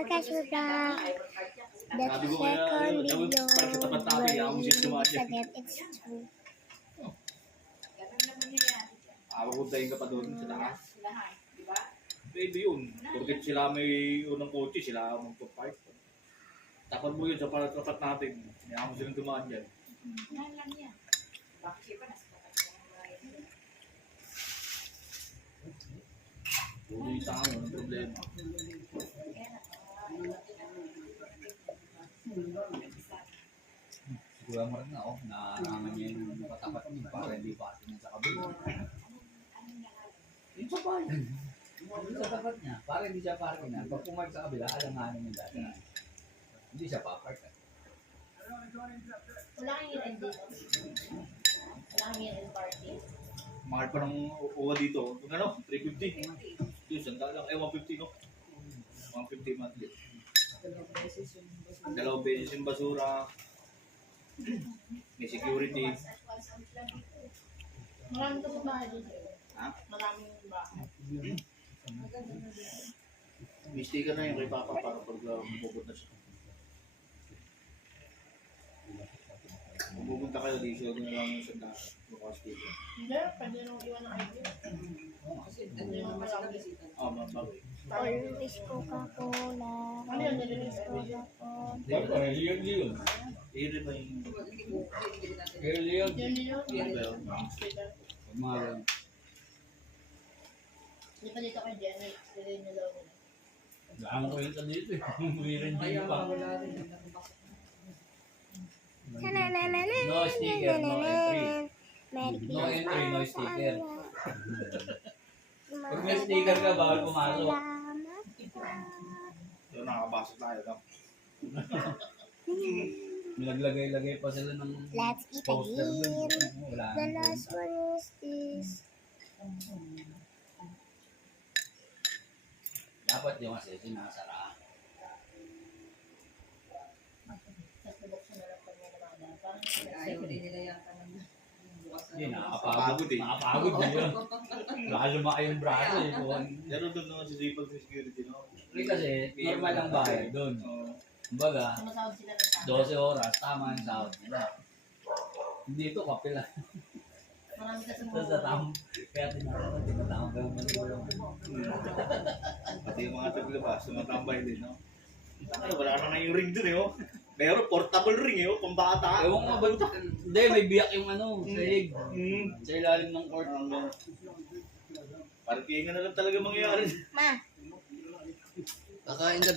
Sugar. The second video again, it's true. Awaguntahin ka pa doon sa taas. Pwede yun. Porque sila may unang kotse, sila magpa-park. Tapat mo yun sa tapat natin. Kaya mo silang dumaan dyan. Yan lang yan. Bakit siya pa nasa tapat ng bahay? Pwede yung tao, anong problema. Siguro mo rin ako, naraman niya yung patapat niya para hindi pa atin sa kabila. Yung sa bayan. Yung sa tapat niya, para hindi siya parking na. Pag pumark sa kabila, alanganin yung dati na. Hindi siya papark. Wala kang yun dito. Wala kang yun party. Mahal pa ng uwa dito. Yung ano, 350. Yung sandal lang. 150 no? 150 monthly. Dalawang beses yung basura. May security. Maraming ka sa bahay dito. Ha? Maraming bahay. May sticker na yung kay Papa para pag bubot na siya. Kung pupunta kayo, di siya na lang yung sandal. Yung sticker. Hindi, pwede nung iwan ng ID. Kasi hindi mo malaki. Mabagay. Always Coca-Cola. Ano yun, nililis Always ko? Coca-Cola. Leon. Iri ba yung... Leon. Yun yun. Ano ba yun? Sticker. Umaga. Hindi pa dito kay Jenny. Sila yung nalaw nila. Daan ko yun dito eh. Meron din pa. No sticker, no entry. No entry, no sticker. Pag may sticker ka, bawal pumasok. Yung nakabasok tayo. No? Naglagay-lagay pa sila ng Let's eat poster dun. again. Wala. The last one is this. Dapat yung kasi sinasara. Tapos nabuksan na lang pag may naman. Parang Hindi, nakakapagod eh. Nakakapagod din yun. Lalo lumaki yung braso eh. Pero doon naman si Zipag sa security, no? Kasi normal ang bayad doon. Kumbaga, sumasahod sila ng tao. 12 oras, tama yung sahod nila. Hindi ito, kape lang. Marami kasi Tapos natawag, kaya tinatawag ka naman yung Pati yung mga taglabas, tumatambay din, no? Ay, wala na nga yung ring dun, eh, oh. Pero portable ring, eh, oh, pang bata. ewan ko ba ito? Hindi, may biyak yung ano, sahig. Sa ilalim ng court. Parkingan na lang talaga mangyayari. Ma. Kakain ka